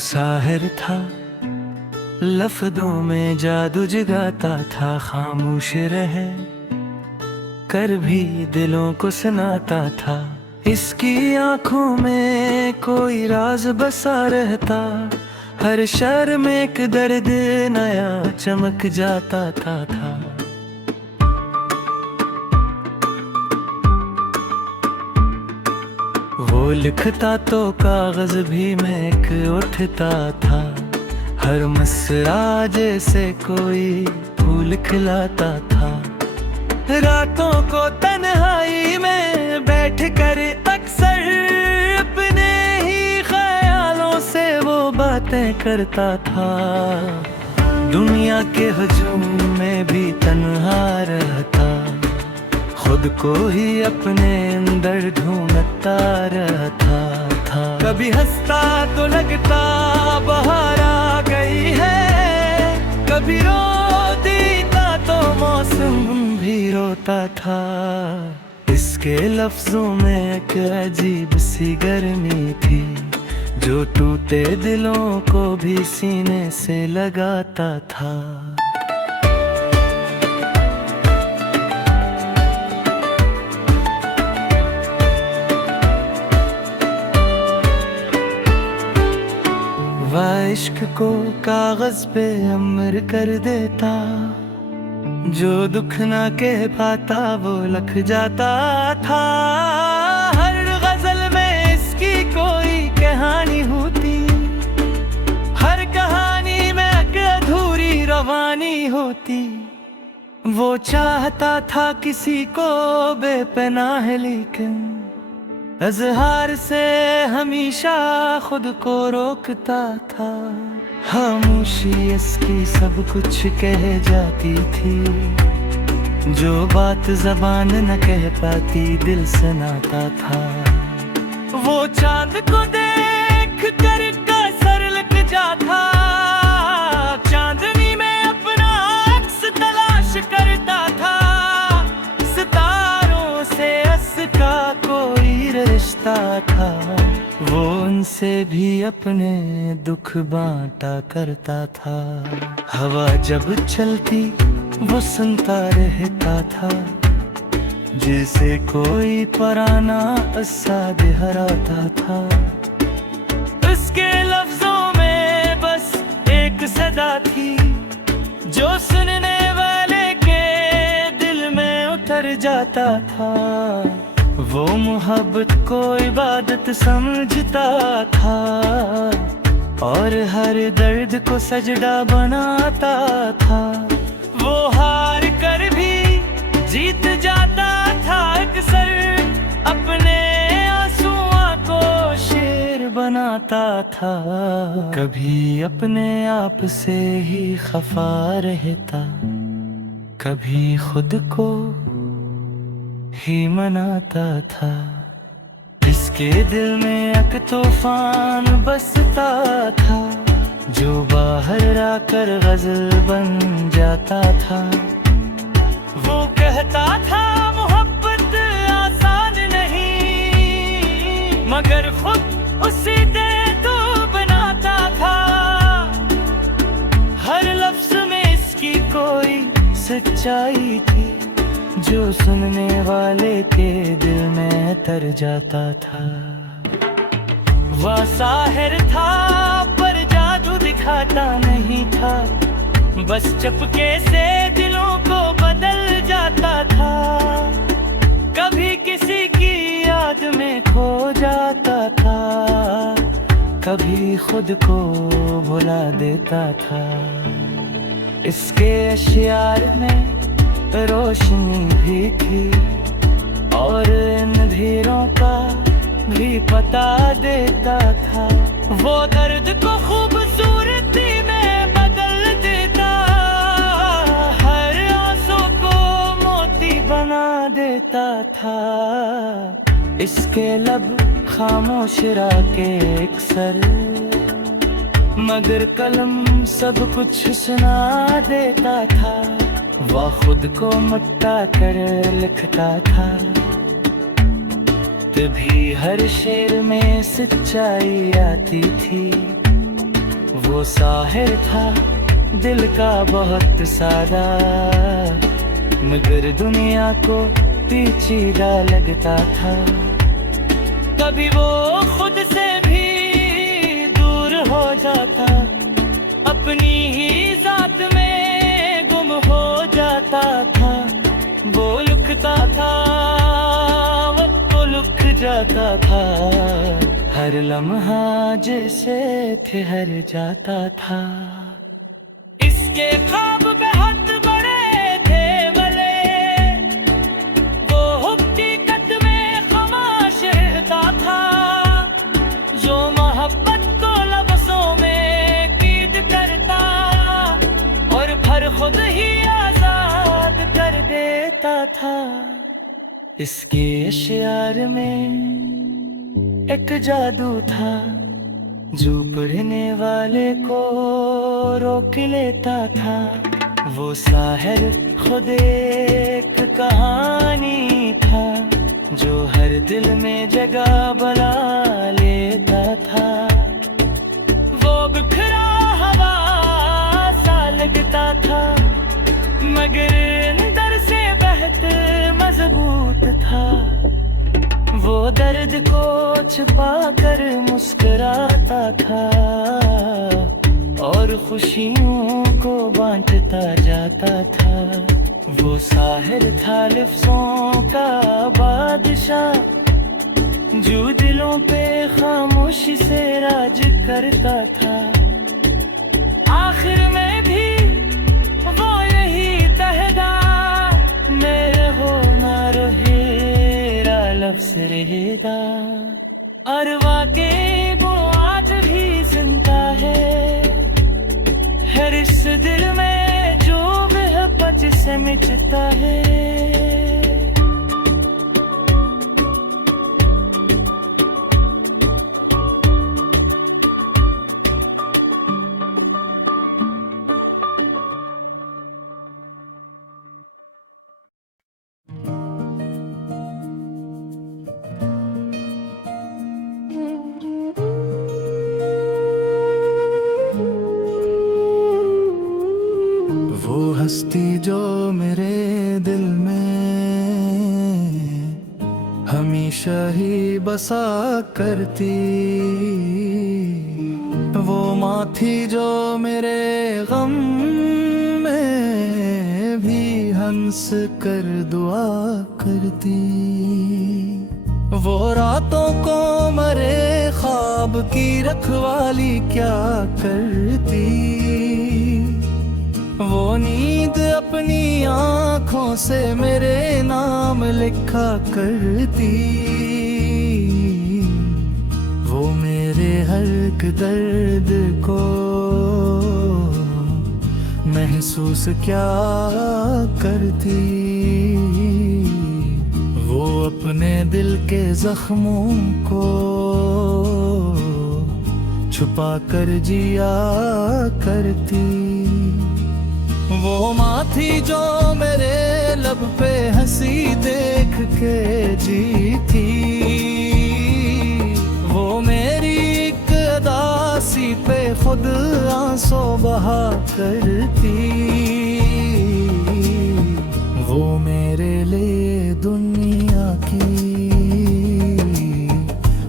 साहिर था, लफ्ज़ों में जादू जगाता था। खामोश रहे कर भी दिलों को सुनाता था। इसकी आंखों में कोई राज बसा रहता, हर शहर में एक दर्द नया चमक जाता था। वो लिखता तो कागज भी महक उठता था, हर मसरा जैसे कोई फूल खिलाता था। रातों को तन्हाई में बैठ कर अक्सर अपने ही ख्यालों से वो बातें करता था। दुनिया के हजूम में भी तन्हा रहता, खुद को ही अपने अंदर ढूंढता रहता था। कभी हंसता तो लगता बहार आ गई है, कभी रो देता तो मौसम भी रोता था। इसके लफ्जों में एक अजीब सी गर्मी थी, जो टूटे दिलों को भी सीने से लगाता था। वह इश्क को कागज पे अमर कर देता, जो दुख ना कह पाता वो लिख जाता था। हर गजल में इसकी कोई कहानी होती, हर कहानी में एक अधूरी रवानी होती। वो चाहता था किसी को बेपनाह, लेकिन अज़हार से हमेशा खुद को रोकता था। खामोशी इसकी सब कुछ कह जाती थी, जो बात ज़बान न कह पाती दिल सुनाता था। वो चांद को देख कर कसर लग जाता, चांदनी में अपना अक्स तलाश करता था। सितारों से उसका कोई रिश्ता था, वो उनसे भी अपने दुख बांटा करता था। हवा जब चलती वो सुनता रहता था, जैसे कोई पुराना किस्सा दोहराता था। उसके लफ्जों में बस एक सदा थी, जो सुनने वाले के दिल में उतर जाता था। वो मोहब्बत को इबादत समझता था, और हर दर्द को सजदा बनाता था। वो हार कर भी जीत जाता था अक्सर, अपने आंसुओं को शेर बनाता था। कभी अपने आप से ही खफा रहता, कभी खुद को ही मनाता था। इसके दिल में एक तूफान बसता था, जो बाहर आकर गजल बन जाता था। वो कहता था मोहब्बत आसान नहीं, मगर खुद उसी दे तो बनाता था। हर लफ्ज में इसकी कोई सच्चाई थी, जो सुनने वाले के दिल में तर जाता था। वह साहिर था पर जादू दिखाता नहीं था, बस चपके से दिलों को बदल जाता था। कभी किसी की याद में खो जाता था, कभी खुद को भुला देता था। इसके अशियार में रोशनी भी थी, और इन धीरों का भी पता देता था। वो दर्द को खूबसूरती में बदल देता, हर आंसू को मोती बना देता था। इसके लब खामोश के अक्सर, मगर कलम सब कुछ सुना देता था। वह खुद को मट्टा कर लिखता था, तभी हर शेर में सच्चाई आती थी। वो साहिर था दिल का बहुत सादा, मगर दुनिया को पेचीदा लगता था। कभी वो खुद से भी दूर हो जाता, अपनी ही जात में गुम हो जाता था। वो लुकता था, वो लुक जाता था, हर लम्हा जैसे ठहर जाता था। इसके ख्वाब बेहद बड़े थे भले, वो हकीकत में खामोश रहता था। जो मोहब्बत को लफ्ज़ों में क़ैद करता और फिर खुद ही आज़ाद कर देता था। इसके इशारे में एक जादू था जो पढ़ने वाले को रोक लेता था। वो साहिर खुद एक कहानी था जो हर दिल में जगह बना लेता था। वो बिखरा हवा सा लगता था, मगर अंदर से बहुत मजबूत था। वो दर्द को छुपा कर मुस्कुराता था और खुशियों को बांटता जाता था। वो साहिर था लफ्ज़ों का बादशाह, जो दिलों पे खामोशी से राज करता था। आखिर में भी वो यही कहता, मेरे हो ना रहे लफ्ज़ रहेगा। और वाकई वो आज भी जिंदा है, हर इस दिल में जो मोहब्बत से मिटता है। वो हस्ती जो मेरे दिल में हमेशा ही बसा करती, वो माँ थी जो मेरे गम में भी हंस कर दुआ करती। वो रातों को मरे ख्वाब की रखवाली क्या करती, वो नींद अपनी आँखों से मेरे नाम लिखा करती। वो मेरे हर एक दर्द को महसूस क्या करती, वो अपने दिल के जख्मों को छुपा कर जिया करती। वो माँ थी जो मेरे लब पे हंसी देख के जीती, वो मेरी एक अदासी पे खुद आंसू बहा करती। वो मेरे लिए दुनिया की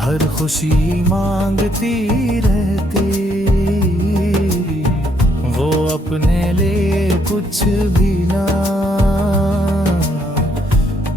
हर खुशी मांगती रहती, वो अपने लिए कुछ भी ना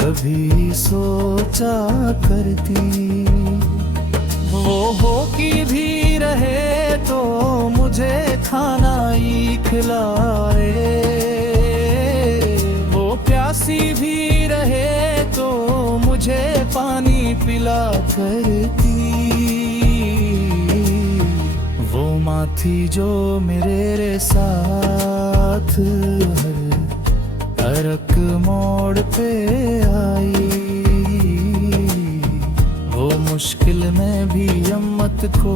कभी सोचा करती। वो हो कि भी रहे तो मुझे खाना ही खिलाए, वो प्यासी भी रहे तो मुझे पानी पिला करती। वो माँ थी जो मेरे साथ हर एक मोड़ पे आई, वो मुश्किल में भी हिम्मत को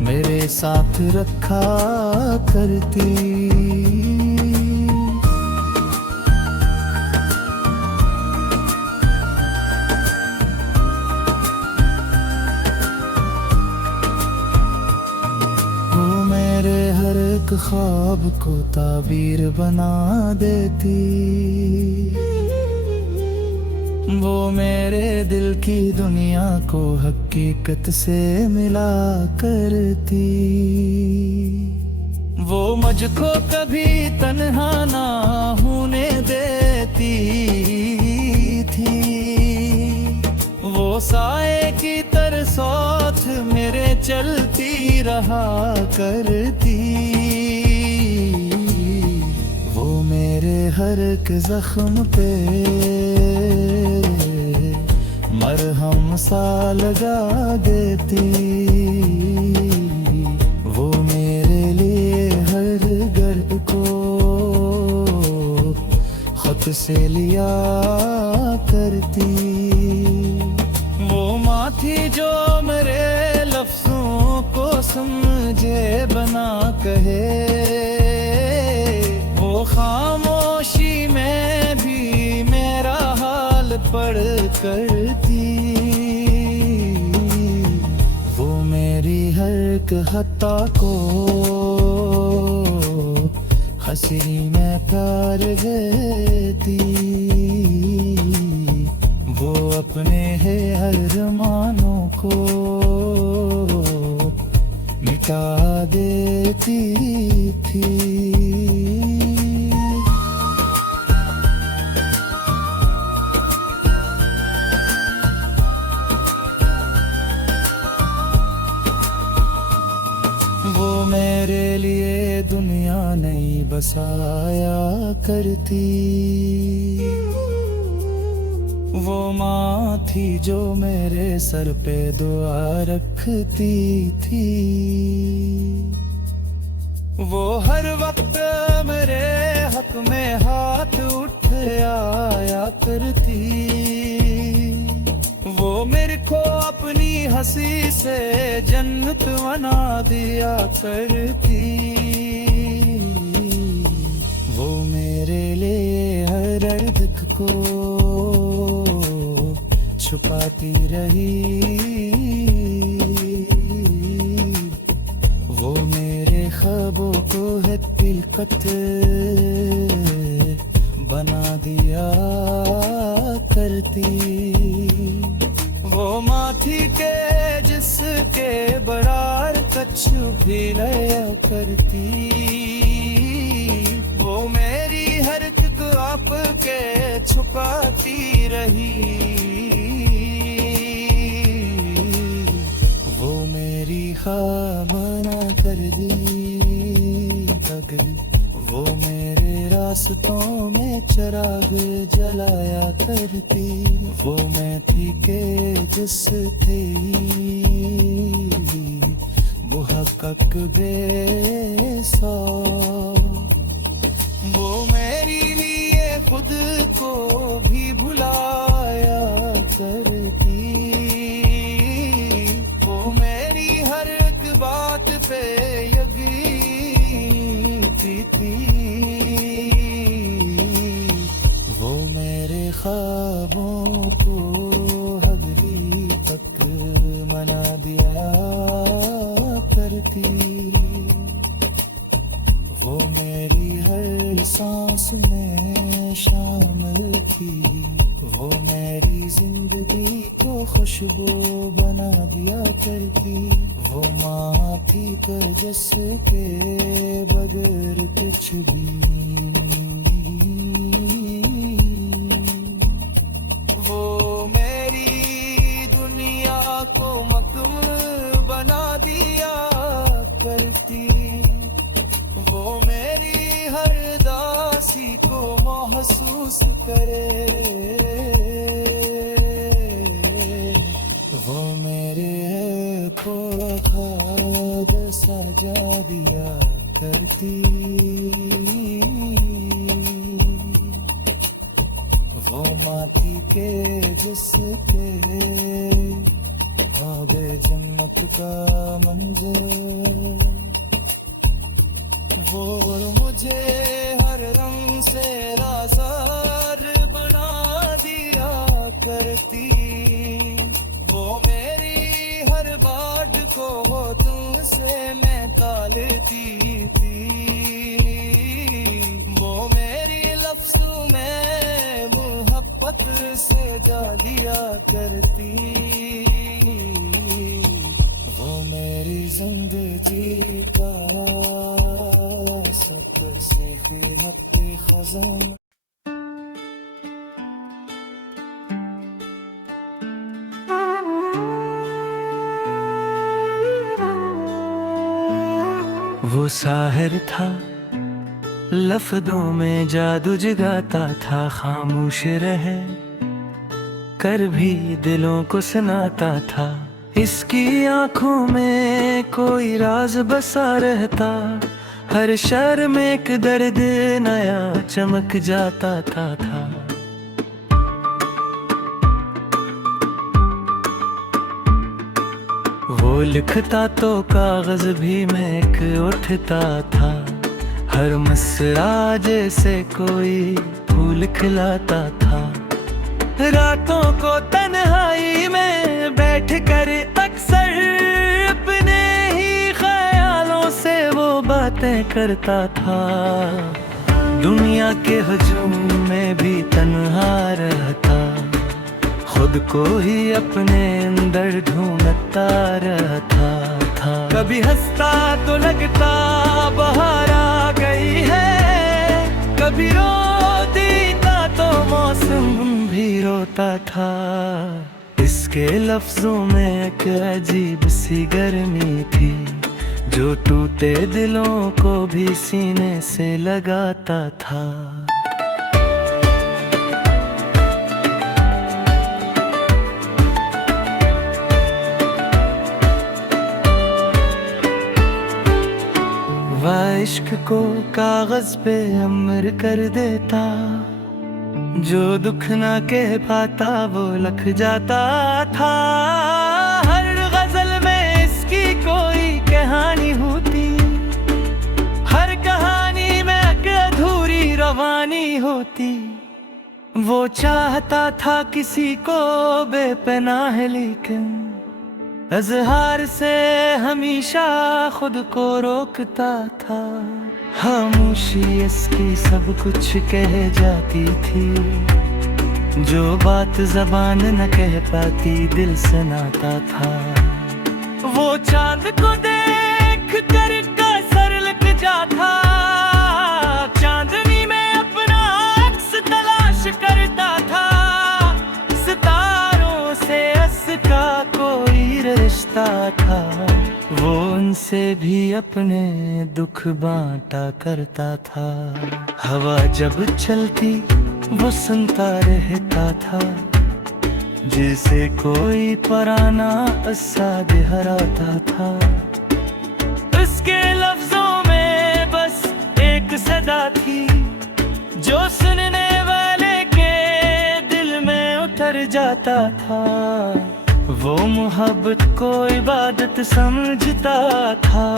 मेरे साथ रखा करती। एक ख्वाब को ताबीर बना देती, वो मेरे दिल की दुनिया को हकीकत से मिला करती। वो मुझको कभी तन्हा ना होने देती थी, वो साए की तरह साथ मेरे चलती रहा करती। वो मेरे हर एक जख्म पे मरहम सा लगा देती, वो मेरे लिए हर गर्द को खुद से लिया करती। वो माँ थी जो मेरे लफ्जों को समझे बना कहे, वो खामोशी में भी मेरा हाल पढ़ करती। वो मेरी हर एक खता को हंसी में प्यार देती, वो अपने है अरमानों को मिटा देती थी। वो मेरे लिए दुनिया नहीं बसाया करती, वो माँ थी जो मेरे सर पे दुआ रखती थी। वो हर वक्त मेरे हक में हाथ उठाया करती, वो मेरे को अपनी हंसी से जन्नत बना दिया करती। वो मेरे लिए हर दर्द को छुपाती रही, वो मेरे ख्वाबों को हकीकत बना दिया करती। वो माँ थी के जिसके बरार कछु भी लया करती, वो मेरी हर एक आपके छुपाती रही। वो मेरी खामना कर दी पगली, वो मेरे रास्तों में चिराग जलाया करती। वो मैं थी के जिसके वो हक बेसार, वो मेरी लिए खुद को भी भुलाया करती। वो मेरी हर एक बात पे यकीन थी, वो मेरे ख्वाबों को हगरी तक मना दिया करती। वो मेरी हर सांस में शामिल थी, वो मेरी जिंदगी को खुशबू बना दिया करती। वो माँ थी तो जिसके बगैर कुछ भी, वो मेरी दुनिया को मकम बना दिया करती। वो मेरी हर दासी को महसूस करे, वो मेरे को ख्वाब सजा दिया करती। वो माटी के जिसके आगे जन्नत का मंजर, वो मुझे हर रंग से रासार बना दिया करती। वो मेरी हर बात को वो तुमसे मैं टालती थी। सजा दिया करती, वो मेरी जिंदगी का सबसे नब्बे खजाना। वो साहिर था, लफ्ज़ों में जादू जगाता था, खामोश रहे कर भी दिलों को सुनाता था। इसकी आंखों में कोई राज बसा रहता, हर शहर में एक दर्द नया चमक जाता था। वो लिखता तो कागज भी महक उठता था, हर मसरा जैसे कोई फूल खिलाता था। रातों को तन्हाई में बैठ कर अक्सर अपने ही ख्यालों से वो बातें करता था। दुनिया के हुजूम में भी तन्हा रहता, खुद को ही अपने अंदर ढूंढता रहता था। कभी हंसता तो लगता बहार आ गई है, कभी रो देता तो मौसम भी रोता था। इसके लफ्जों में एक अजीब सी गर्मी थी, जो टूटे दिलों को भी सीने से लगाता था। वह इश्क को कागज पे अमर कर देता, जो दुख ना कह पाता वो लिख जाता था। हर गजल में इसकी कोई कहानी होती, हर कहानी में एक अधूरी रवानी होती। वो चाहता था किसी को बेपनाह, लेकिन अज़हार से हमेशा खुद को रोकता था। खामोशी इसकी सब कुछ कह जाती थी, जो बात ज़बान न कह पाती दिल सुनाता था। वो चांद को देख कर कसर लग जाता, चांदनी में अपना अक्स तलाश करता था। सितारों से उसका कोई रिश्ता था, वो उनसे भी अपने दुख बांटा करता था। हवा जब चलती वो सुनता रहता था, जैसे कोई पुराना किस्सा दोहराता था। उसके लफ्जों में बस एक सदा थी, जो सुनने वाले के दिल में उतर जाता था। वो मोहब्बत को इबादत समझता था,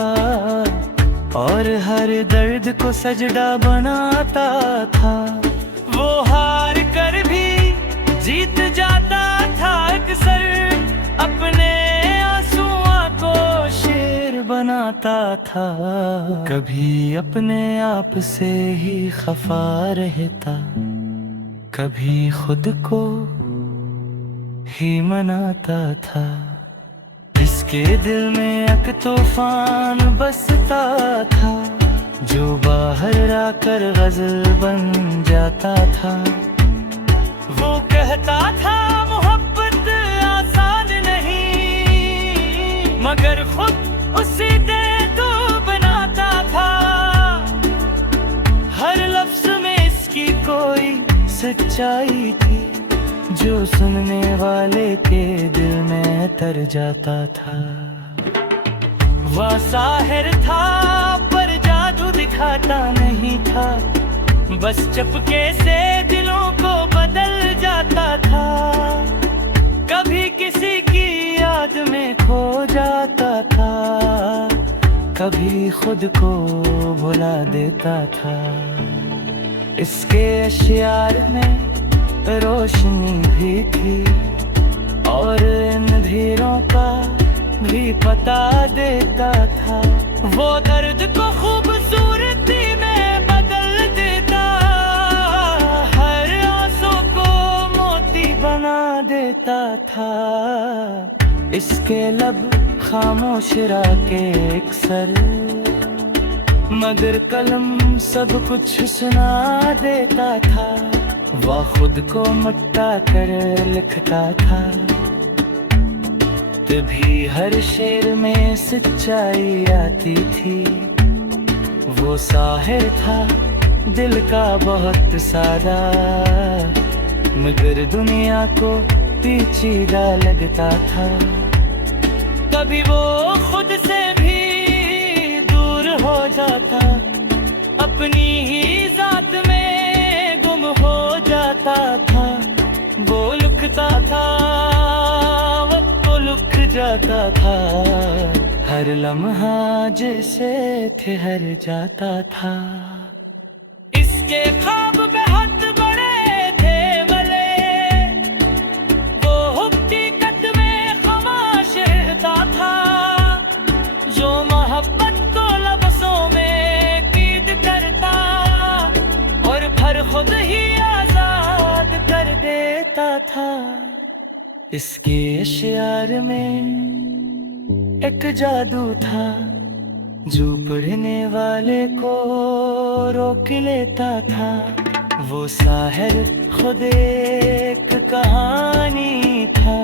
और हर दर्द को सजदा बनाता था। वो हार कर भी जीत जाता था अक्सर, अपने आंसुओं को शेर बनाता था। कभी अपने आप से ही खफा रहता, कभी खुद को ही मनाता था। इसके दिल में एक तूफान बसता था, जो बाहर आकर गजल बन जाता था। वो कहता था मोहब्बत आसान नहीं, मगर खुद उसी दे तो बनाता था। हर लफ्ज में इसकी कोई सच्चाई थी, जो सुनने वाले के दिल में तर जाता था। वह साहिर था पर जादू दिखाता नहीं था, बस चपके से दिलों को बदल जाता था। कभी किसी की याद में खो जाता था, कभी खुद को भुला देता था। इसके अशियार में रोशनी भी थी, और इन धीरों का भी पता देता था। वो दर्द को खूबसूरती में बदल देता, हर आंसू को मोती बना देता था। इसके लब खामोश के एक सर, मगर कलम सब कुछ सुना देता था। वह खुद को मट्टा कर लिखता था, तभी हर शेर में सच्चाई आती थी। वो साहिर था दिल का बहुत सादा, मगर दुनिया को पेचीदा लगता था। कभी वो खुद से भी दूर हो जाता, अपनी ही जात में गुम हो जाता था। वो लुकता था, वो लुक जाता था, हर लम्हा जैसे ठहर जाता था। इसके ख्वाब बेहद बड़े थे भले, वो हकीकत में खामोश रहता था। जो मोहब्बत को लफ्ज़ों में क़ैद करता, और फिर खुद ही आज़ाद कर देता था। इसके अश्यार में एक जादू था, जो पढ़ने वाले को रोक लेता था। वो साहिर खुद एक कहानी था,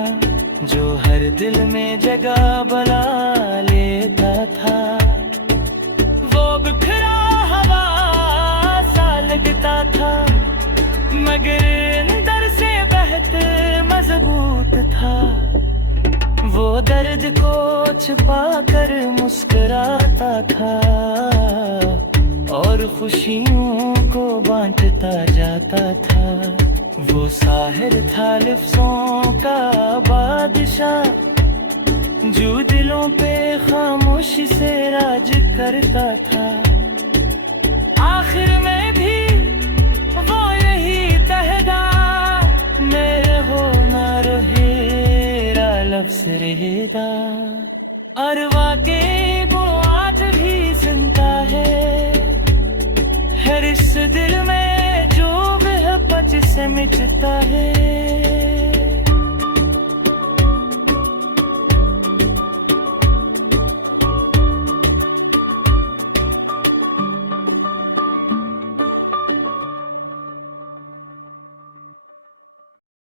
जो हर दिल में जगह बना लेता था। वो बिखरा हवा सा लगता था, मगर अंदर से बहुत मजबूत था। वो दर्द को छुपा कर मुस्कुराता था, और खुशियों को बांटता जाता था। वो साहिर था लफ्ज़ों का बादशाह, जो दिलों पे खामोशी से राज करता था। आखिर में भी वो यही कहता, मेरे हो ना रहे लफ्ज़ रहेगा। और वाकई वो आज भी सुनता है, हर इस दिल में जो बेहद से मिटता है।